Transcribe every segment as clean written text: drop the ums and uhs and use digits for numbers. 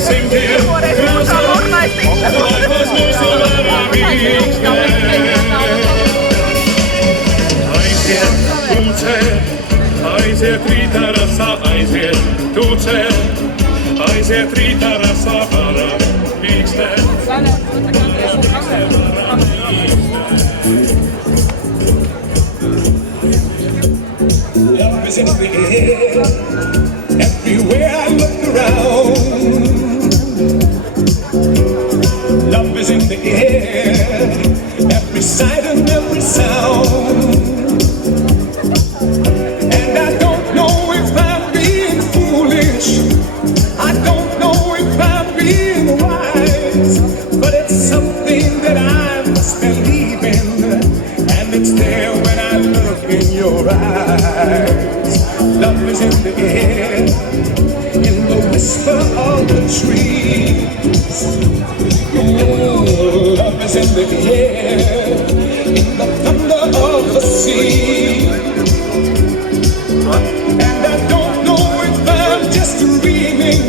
simtiem laivos mūsu varavīkstē. Aiziet, tucē, aiziet rīta rasā, aiziet, tucē, aiziet rīta rasā varavīkstē. Love is in the air, everywhere I look around. Love is in the air, every sight and every sound. And I don't know if I'm being foolish, I don't know if I'm being wise, but it's something that I must believe in, and it's there when I look in your eyes. Love is in the air, in the whisper of the trees. Oh, love is in the air, in the thunder of the sea. And I don't know if I'm just dreaming,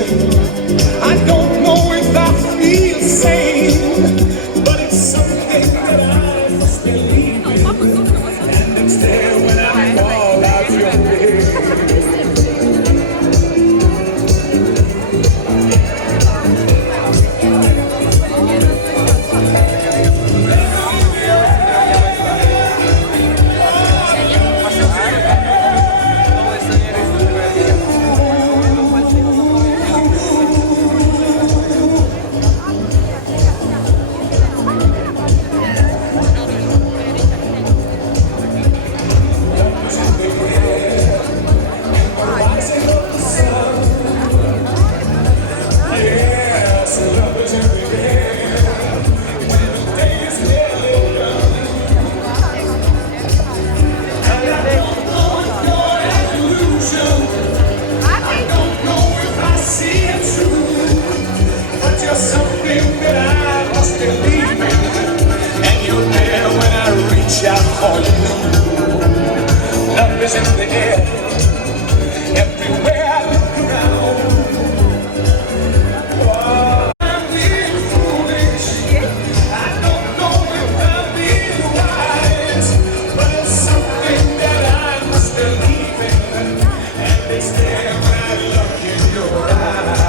I don't know if I feel sane, but it's something that I must believe in, and it's there when I call out your name. Love is in the air, everywhere I look around. Oh, I'm being foolish, I don't know if I'm being wise, but it's something that I must believe in, and it's there when I look in your eyes.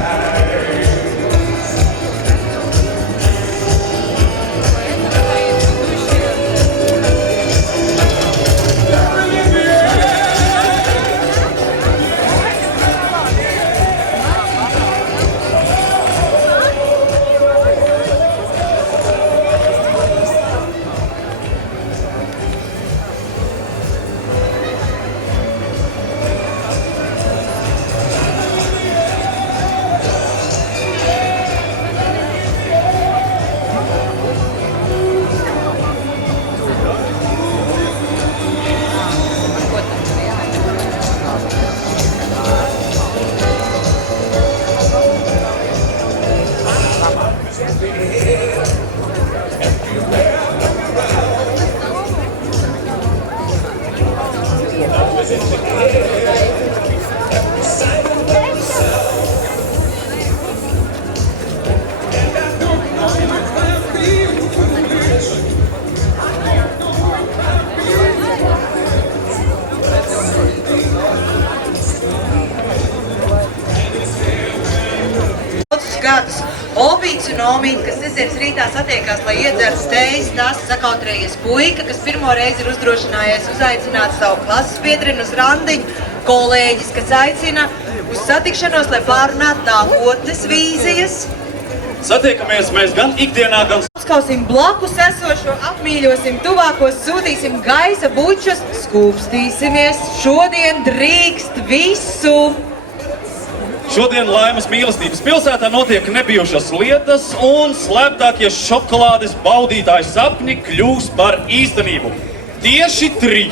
Gadus Obīts un Omīte, kas sestdienas rītā satiekās, lai iedzertu tējas, tas sakautrējies puika, kas pirmo reizi ir uzdrošinājies uzaicināt savu klases biedrinu uz randiņu, kolēģis, kas aicina uz satikšanos, lai pārunātu nākotnes vīzijas. Satiekamies mēs gan ikdienā, gan Apskausim blakus esošo, apmīļosim tuvākos, sūtīsim gaisa bučus, skūpstīsimies, šodien drīkst visu! Šodien Laimas mīlestības pilsētā notiek nebijušas lietas un slēptākie šokolādes baudītāju sapņi kļūs par īstenību. Tieši 3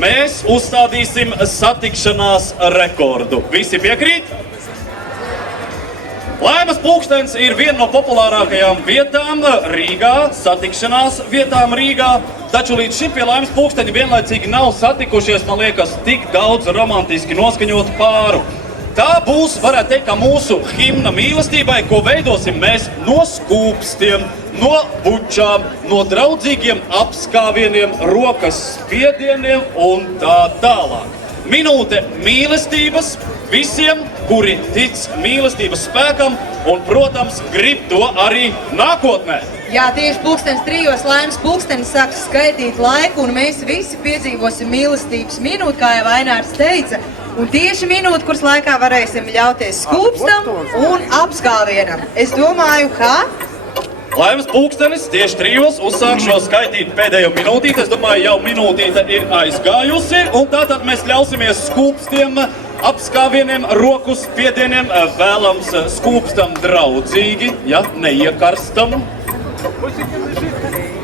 mēs uzstādīsim satikšanās rekordu. Visi piekrīt? Laimas pulkstenis ir viena no populārākajām vietām Rīgā, satikšanās vietām Rīgā, taču līdz šim pie Laimas pulksteņa vienlaicīgi nav satikušies, man liekas, tik daudz romantiski noskaņotu pāru. Tā būs, varētu teikt, kā mūsu himna mīlestībai, ko veidosim mēs no skūpstiem, no bučām, no draudzīgiem apskāvieniem, rokas spiedieniem un tā tālāk. Minūte mīlestības visiem, kuri tic mīlestības spēkam un, protams, grib to arī nākotnē. Jā, tieši 3:00 laimes pulkstenis sāks skaitīt laiku, un mēs visi piedzīvosim mīlestības minūti, kā jau Ainārs teica. Un tieši minūti, kuras laikā varēsim ļauties skūpstam un apskāvienam. Es domāju, ka... Laimes pulkstenis tieši 3:00 uzsākšos skaitīt pēdējo minūtīti. Es domāju, jau minūtīte ir aizgājusi, un tātad mēs ļausimies skūpstiem, apskāvieniem, roku spiedieniem, vēlams skūpstam draudzīgi, ja neiekarstam.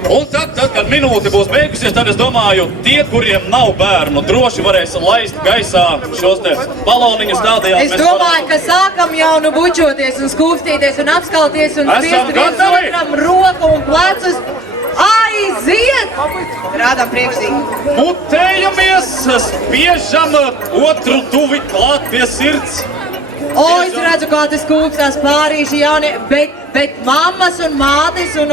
Un tad, kad minūte būs beigusies, tad es domāju, tie, kuriem nav bērnu, droši varēs laist gaisā šos te baloniņus tādējādi. Es domāju, ka sākam jau nu bučoties un skūpstīties un apskalties un spiest viens otram roku un plecus. Aiziet! Rādām priekšsīgi. Mutējamies, spiežam otru tuvi klāt pie sirds. O, es redzu, kā tas skūpstās pārīši jaunie, bet mammas un mātes un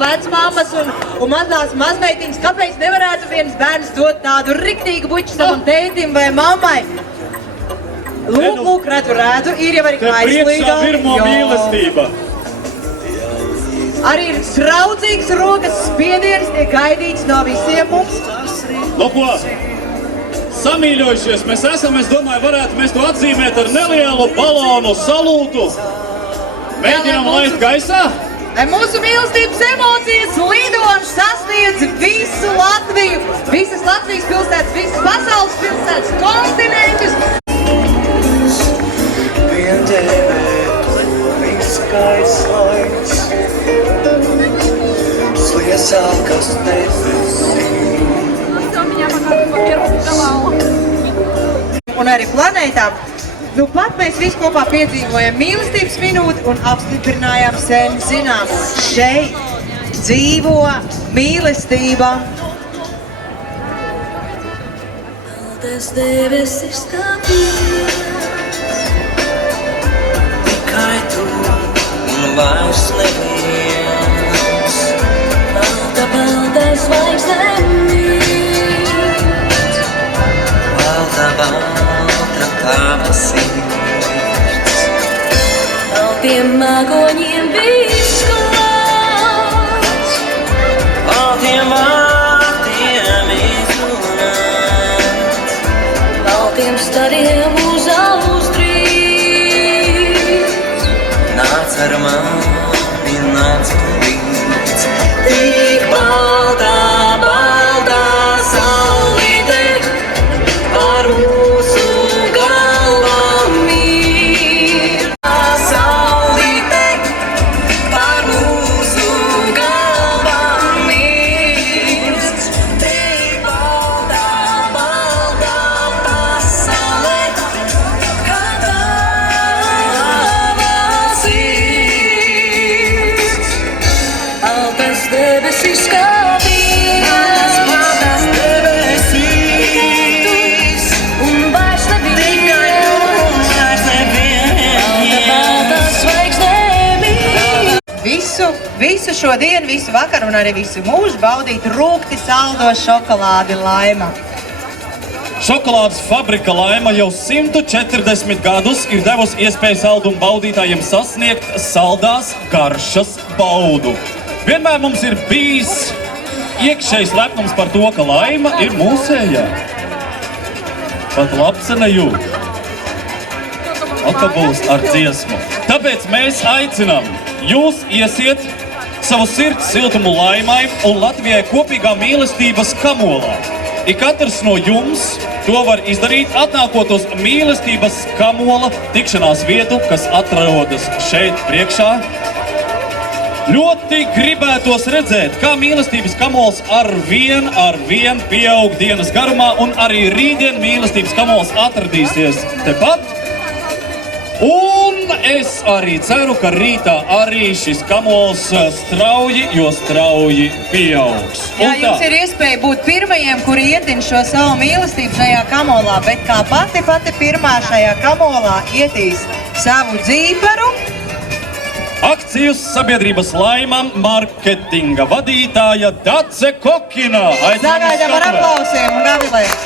vecmammas un mazās mazmeitiņas, kāpēc nevarētu viens bērns dot tādu riktīgu buču savam tētim vai mammai? Lūk, redzu, ir jau arī kaislīgā. Te priekšā pirmo mīlestība. Arī ir draudzīgs rokas spiediens, tiek gaidīts no visiem mums. Nu ko? Samīļojušies mēs esam, es domāju, varētu mēs to atzīmēt ar nelielu balonu salūtu. Mēģinām laist gaisā. Lai mūsu mīlestības emocijas lido un sasniedz visu Latviju, visas Latvijas pilsētas, visas pasaules pilsētas, kontinentus. Sliesākas debesīs. Un arī planētām. Nu pat mēs visi kopā piedzīvojam mīlestības minūti un apstiprinājām sen zināmo. Šeit dzīvo mīlestība. Tas debesis kā viens, tikai tu un vairs neviens. Balta zvaigzne mīt, balta tava sirds. Baltiem mākoņiem viss klāts, baltiem vārtiem izrunāts, baltiem stariem uz austrīts. Nāc ar mani, nāc līdz, tik baltā, baltā saulīte par mūsu galvām ir. Saulīte par mūsu galvām ir. Tik baltā, baltā pasaulē, kā tavas sirds. Baltas debesis kā viens, baltas debesīs, un vairs neviens, balta zvaigzne mīt. Visu šo dienu, visu vakaru un arī visu mūžu baudīt rūgti saldo šokolādi Laima. Šokolādes fabrika Laima jau 140 gadus ir devusi iespēju saldumu baudītājiem sasniegt saldās garšas baudu. Vienmēr mums ir bijis iekšējs lepnums par to, ka Laima ir mūsējā. Pat labs nejūt. Atka būs ar dziesmu. Tāpēc mēs aicinām jūs iesiet savu sirds siltumu Laimai un Latvijai kopīgā mīlestības kamolā. Ik katrs no jums to var izdarīt, atnākot uz mīlestības kamola tikšanās vietu, kas atrodas šeit priekšā. Ļoti gribētos redzēt, kā mīlestības kamols ar vien pieaug dienas garumā, un arī rītdien mīlestības kamols atradīsies tepat. Un es arī ceru, ka rītā arī šis kamols strauji pieaugs. Jā, Un jums tā. ir iespēja būt pirmajiem, kuri ietin šo savu mīlestību šajā kamolā, bet kā pati pirmā šajā kamolā ietīs savu dzīparu. Akcijas sabiedrības Laimam marketinga vadītāja Dace Kokina. Zagaidām ar aplausiem un gavilēm.